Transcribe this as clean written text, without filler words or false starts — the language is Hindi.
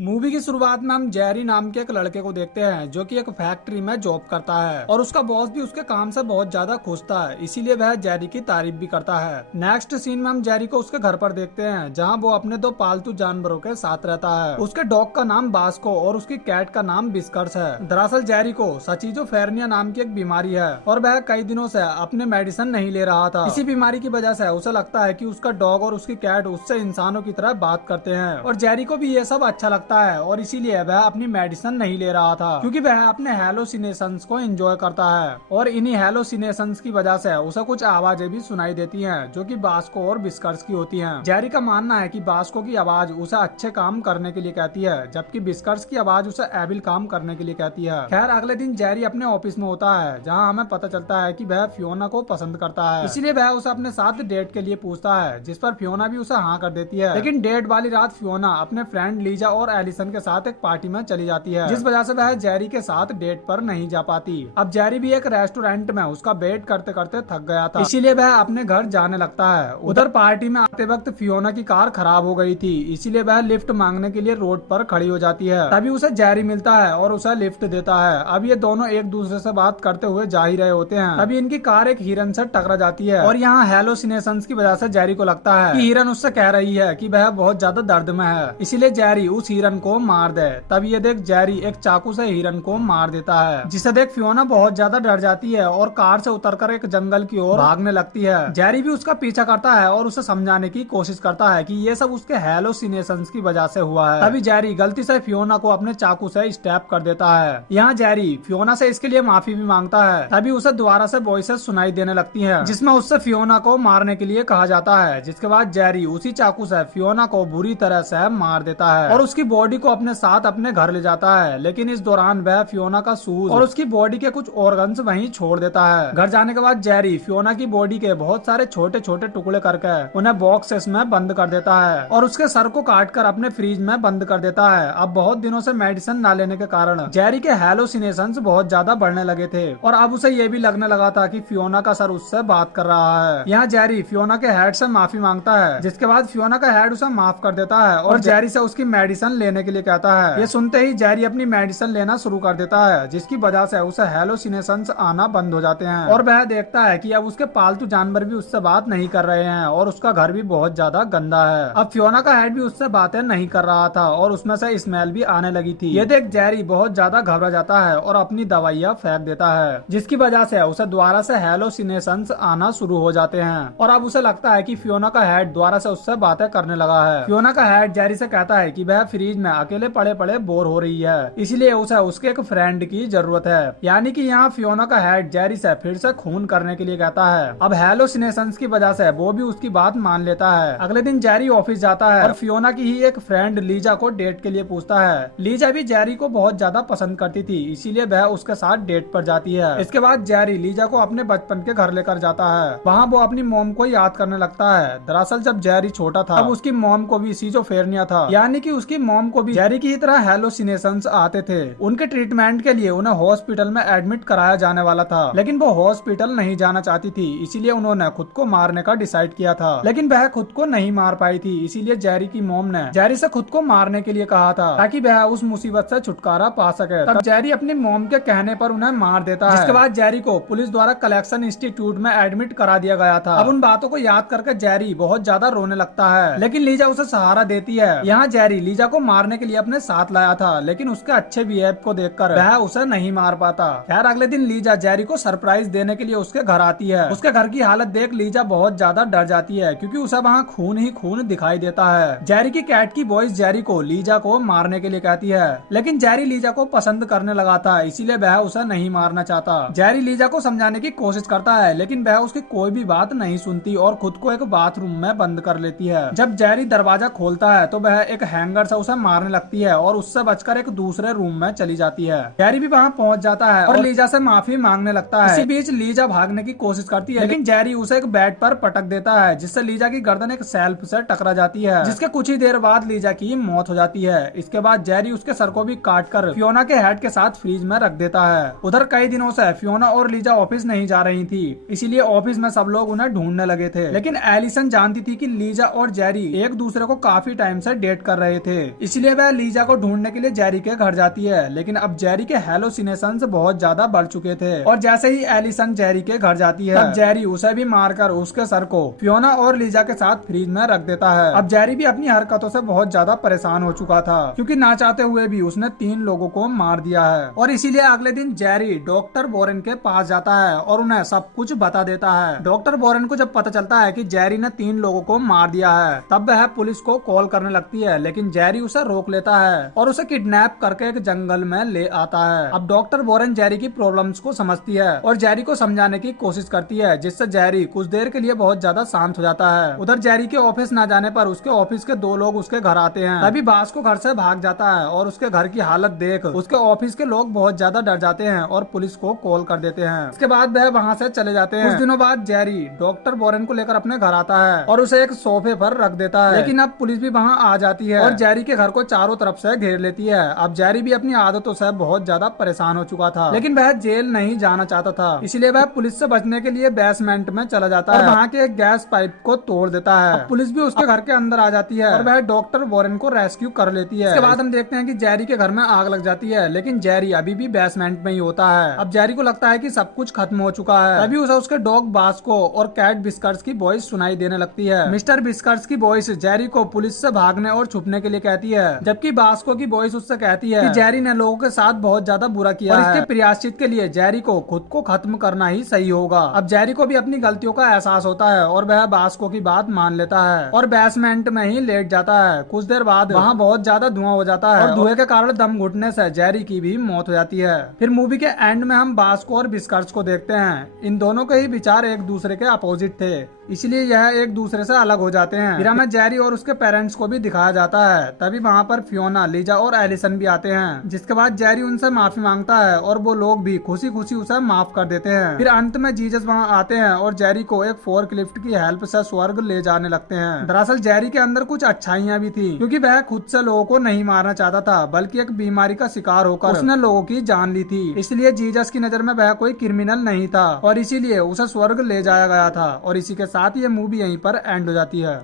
मूवी की शुरुआत में हम जेरी नाम के एक लड़के को देखते हैं जो कि एक फैक्ट्री में जॉब करता है और उसका बॉस भी उसके काम से बहुत ज्यादा खुश था, इसीलिए वह जेरी की तारीफ भी करता है। नेक्स्ट सीन में हम जेरी को उसके घर पर देखते हैं जहां वो अपने दो पालतू जानवरों के साथ रहता है। उसके डॉग का नाम बास्को और उसकी कैट का नाम बिस्कर्स है। दरअसल जेरी को सचिजोफ्रेनिया नाम की एक बीमारी है और वह कई दिनों से अपने मेडिसिन नहीं ले रहा था। इसी बीमारी की वजह से उसे लगता है कि उसका डॉग और उसकी कैट उससे इंसानों की तरह बात करते हैं और जेरी को भी ये सब अच्छा लगता है और इसीलिए वह अपनी मेडिसिन नहीं ले रहा था क्योंकि वह अपने हेलोसिनेशंस को एंजॉय करता है और इन्हीं हेलोसिनेशंस की वजह से उसे कुछ आवाजें भी सुनाई देती हैं जो कि बास्को और बिस्कर्स की होती हैं। जेरी का मानना है कि बास्को की आवाज उसे अच्छे काम करने के लिए कहती है जबकि बिस्कर्स की आवाज उसे एविल काम करने के लिए कहती है। खैर अगले दिन जेरी अपने ऑफिस में होता है जहाँ हमें पता चलता है कि वह फियोना को पसंद करता है, इसीलिए वह उसे अपने साथ डेट के लिए पूछता है जिस पर फियोना भी उसे हाँ कर देती है। लेकिन डेट वाली रात फियोना अपने फ्रेंड लीजा और एलिसन के साथ एक पार्टी में चली जाती है जिस वजह से वह जेरी के साथ डेट पर नहीं जा पाती। अब जेरी भी एक रेस्टोरेंट में उसका वेट करते करते थक गया था, इसीलिए वह अपने घर जाने लगता है। उधर पार्टी में आते वक्त फियोना की कार खराब हो गई थी, इसीलिए वह लिफ्ट मांगने के लिए रोड पर खड़ी हो जाती है। तभी उसे जेरी मिलता है और उसे लिफ्ट देता है। अब ये दोनों एक दूसरे से बात करते हुए जा ही रहे होते हैं तभी इनकी कार एक हिरन से टकरा जाती है और यहाँ हेलोसिनेशंस की वजह से जेरी को लगता है कि हिरन उससे कह रही है कि वह बहुत ज्यादा दर्द में है, इसीलिए जेरी उस हिरन को मार दे। तब ये देख जेरी एक चाकू से हिरन को मार देता है जिसे देख फियोना बहुत ज्यादा डर जाती है और कार से उतरकर एक जंगल की ओर भागने लगती है। जेरी भी उसका पीछा करता है और उसे समझाने की कोशिश करता है कि ये सब उसके हेलोसिनेशंस की वजह से हुआ है। तभी जेरी गलती से फियोना को अपने चाकू से स्टैब कर देता है। यहाँ जेरी फियोना से इसके लिए माफी भी मांगता है। तभी उसे दोबारा से वॉइसेस सुनाई देने लगती है जिसमें उससे फियोना को मारने के लिए कहा जाता है, जिसके बाद जेरी उसी चाकू से फियोना को बुरी तरह से मार देता है और उसकी बॉडी को अपने साथ अपने घर ले जाता है। लेकिन इस दौरान वह फियोना का शूज और उसकी बॉडी के कुछ ऑर्गन्स वहीं छोड़ देता है। घर जाने के बाद जेरी फियोना की बॉडी के बहुत सारे छोटे छोटे टुकड़े करके उन्हें बॉक्सेस में बंद कर देता है और उसके सर को काट कर अपने फ्रीज में बंद कर देता है। अब बहुत दिनों से मेडिसिन न लेने के कारण जेरी के हेलोसिनेशंस बहुत ज्यादा बढ़ने लगे थे और अब उसे ये भी लगने लगा था कि फियोना का सर उससे बात कर रहा है। यहाँ जेरी फियोना के हेड से माफी मांगता है जिसके बाद फियोना का हेड उसे माफ कर देता है और जेरी से उसकी मेडिसिन लेने के लिए कहता है। ये सुनते ही जेरी अपनी मेडिसिन लेना शुरू कर देता है जिसकी वजह से उसे हेलोसिनेशंस आना बंद हो जाते हैं और वह देखता है कि अब उसके पालतू जानवर भी उससे बात नहीं कर रहे हैं और उसका घर भी बहुत ज्यादा गंदा है। अब फियोना का हेड भी उससे बातें नहीं कर रहा था और उसमें से स्मेल भी आने लगी थी। ये देख जेरी बहुत ज्यादा घबरा जाता है और अपनी दवाइयाँ फेंक देता है जिसकी वजह से उसे दोबारा से हेलोसिनेशंस आना शुरू हो जाते हैं और अब उसे लगता है कि फियोना का हेड दोबारा से उससे बातें करने लगा है। फियोना का हेड जेरी से कहता है कि वह फ्रीज में अकेले पड़े पड़े बोर हो रही है, इसलिए उसे उसके एक फ्रेंड की जरूरत है। यानी कि यहाँ फियोना का हेड जेरी से फिर से खून करने के लिए कहता है। अब हेलोसिनेशंस की वजह से वो भी उसकी बात मान लेता है। अगले दिन जेरी ऑफिस जाता है और फियोना की ही एक फ्रेंड लीजा को डेट के लिए पूछता है। लीजा भी जेरी को बहुत ज्यादा पसंद करती थी, इसीलिए वह उसके साथ डेट पर जाती है। इसके बाद जेरी लीजा को अपने बचपन के घर लेकर जाता है। वहाँ वो अपनी मॉम को याद करने लगता है। दरअसल जब जेरी छोटा था तब उसकी मॉम को भी सिजोफ्रेनिया था, यानी कि उसकी मॉम को भी जेरी की तरह हेलोसिनेशंस आते थे। उनके ट्रीटमेंट के लिए उन्हें हॉस्पिटल में एडमिट कराया जाने वाला था, लेकिन वो हॉस्पिटल नहीं जाना चाहती थी, इसीलिए उन्होंने खुद को मारने का डिसाइड किया था। लेकिन वह खुद को नहीं मार पाई थी, इसीलिए जेरी की मॉम ने जेरी से खुद को मारने के लिए कहा था ताकि वह उस मुसीबत से छुटकारा पा सके। तब जेरी अपनी मॉम के कहने पर उन्हें मार देता है, जिसके बाद जेरी को पुलिस द्वारा कलेक्शन इंस्टीट्यूट में एडमिट करा दिया गया था। अब उन बातों को याद करके जेरी बहुत ज्यादा रोने लगता है, लेकिन लीजा उसे सहारा देती है। यहाँ जेरी लीजा को मारने के लिए अपने साथ लाया था, लेकिन उसके अच्छे बिहेव को देखकर वह उसे नहीं मार पाता। खैर अगले दिन लीजा जेरी को सरप्राइज देने के लिए उसके घर आती है। उसके घर की हालत देख लीजा बहुत ज्यादा डर जाती है क्योंकि उसे वहाँ खून ही खून दिखाई देता है। जेरी की कैट की वॉइस जेरी को लीजा को मारने के लिए कहती है, लेकिन जेरी लीजा को पसंद करने लगा था, इसीलिए वह उसे नहीं मारना चाहता। जेरी लीजा को समझाने की कोशिश करता है, लेकिन वह उसकी कोई भी बात नहीं सुनती और खुद को एक बाथरूम में बंद कर लेती है। जब जेरी दरवाजा खोलता है तो वह एक हैंगर से उसे मारने लगती है और उससे बचकर एक दूसरे रूम में चली जाती है। जेरी भी वहाँ पहुँच जाता है और लीजा से माफी मांगने लगता है। इसी बीच लीजा भागने की कोशिश करती है, लेकिन जेरी उसे एक बेड पर पटक देता है जिससे लीजा की गर्दन एक शेल्फ से टकरा जाती है, जिसके कुछ ही देर बाद लीजा की मौत हो जाती है। इसके बाद जेरी उसके सर को भी काट कर फियोना के हेड के साथ फ्रीज में रख देता है। उधर कई दिनों से फियोना और लीजा ऑफिस नहीं जा रही थी, इसीलिए ऑफिस में सब लोग उन्हें ढूंढने लगे थे। लेकिन एलिसन जानती थी कि लीजा और जेरी एक दूसरे को काफी टाइम से डेट कर रहे थे, इसलिए वह लीजा को ढूंढने के लिए जेरी के घर जाती है। लेकिन अब जेरी के हेलोसिनेशंस बहुत ज्यादा बढ़ चुके थे और जैसे ही एलिसन जेरी के घर जाती है तब जेरी उसे भी मारकर उसके सर को फियोना और लीजा के साथ फ्रीज में रख देता है। अब जेरी भी अपनी हरकतों से बहुत ज्यादा परेशान हो चुका था क्योंकि ना चाहते हुए भी उसने 3 लोगों को मार दिया है और इसीलिए अगले दिन जेरी डॉक्टर बोरेन के पास जाता है और उन्हें सब कुछ बता देता है। डॉक्टर बोरेन को जब पता चलता है कि जेरी ने 3 लोगों को मार दिया है तब वह पुलिस को कॉल करने लगती है, लेकिन जेरी उसे रोक लेता है और उसे किडनैप करके एक जंगल में ले आता है। अब डॉक्टर बोरेन जेरी की प्रॉब्लम्स को समझती है और जेरी को समझाने की कोशिश करती है, जिससे जेरी कुछ देर के लिए बहुत ज्यादा शांत हो जाता है। उधर जेरी के ऑफिस न जाने पर उसके ऑफिस के 2 लोग उसके घर आते हैं। तभी बास को घर से भाग जाता है और उसके घर की हालत देख उसके ऑफिस के लोग बहुत ज्यादा डर जाते हैं और पुलिस को कॉल कर देते हैं। इसके बाद वह वहाँ से चले जाते हैं। कुछ दिनों बाद जेरी डॉक्टर बोरेन को लेकर अपने घर आता है और उसे एक सोफे पर रख देता है, लेकिन अब पुलिस भी वहाँ आ जाती है और जेरी के घर को चारों तरफ से घेर लेती है। अब जेरी भी अपनी आदतों से बहुत ज्यादा परेशान हो चुका था, लेकिन वह जेल नहीं जाना चाहता था, इसलिए वह पुलिस से बचने के लिए बेसमेंट में चला जाता है और वहाँ के एक गैस पाइप को तोड़ देता है। पुलिस भी उसके घर के अंदर आ जाती है और वह डॉक्टर बोरेन को रेस्क्यू कर लेती है। इसके बाद हम देखते हैं कि जेरी के घर में आग लग जाती है, लेकिन जेरी अभी भी बेसमेंट में ही होता है। अब जेरी को लगता है कि सब कुछ खत्म हो चुका है। तभी उसे उसके डॉग बास्को और कैट बिस्कट्स की वॉइस सुनाई देने लगती है। मिस्टर बिस्कट्स की वॉइस जेरी को पुलिस से भागने और छुपने के लिए कहती है, जबकि बास्को की वॉइस उससे कहती है कि जेरी ने लोगों के साथ बहुत ज्यादा बुरा किया है और इसके प्रायश्चित के लिए जेरी को खुद को खत्म करना ही सही होगा। अब जेरी को भी अपनी गलतियों का एहसास होता है और वह बास्को की बात मान लेता है और बेसमेंट में ही लेट जाता है। कुछ देर बाद वहाँ बहुत ज्यादा धुआं हो जाता है और धुएं के कारण दम घुटने से जेरी की भी मौत हो जाती है। फिर मूवी के एंड में हम बास्को और बिस्कट्स को देखते हैं। इन दोनों के ही विचार एक दूसरे के अपोजिट थे, इसलिए यह एक दूसरे से अलग हो जाते हैं। फिर हमें जेरी और उसके पेरेंट्स को भी दिखाया जाता है। तभी वहाँ पर फियोना, लीजा और एलिसन भी आते हैं, जिसके बाद जेरी उनसे माफी मांगता है और वो लोग भी खुशी खुशी उसे माफ कर देते हैं। फिर अंत में जीसस वहाँ आते हैं और जेरी को एक फोर्कलिफ्ट की हेल्प से स्वर्ग ले जाने लगते हैं। दरअसल जेरी के अंदर कुछ अच्छाइयाँ भी थी, क्योंकि वह खुद से लोगों को नहीं मारना चाहता था, बल्कि एक बीमारी का शिकार होकर उसने लोगों की जान ली थी। इसलिए जीसस की नजर में वह कोई क्रिमिनल नहीं था और इसीलिए उसे स्वर्ग ले जाया गया था। और इसी के साथ ये मूवी यहीं पर एंड हो जाती है।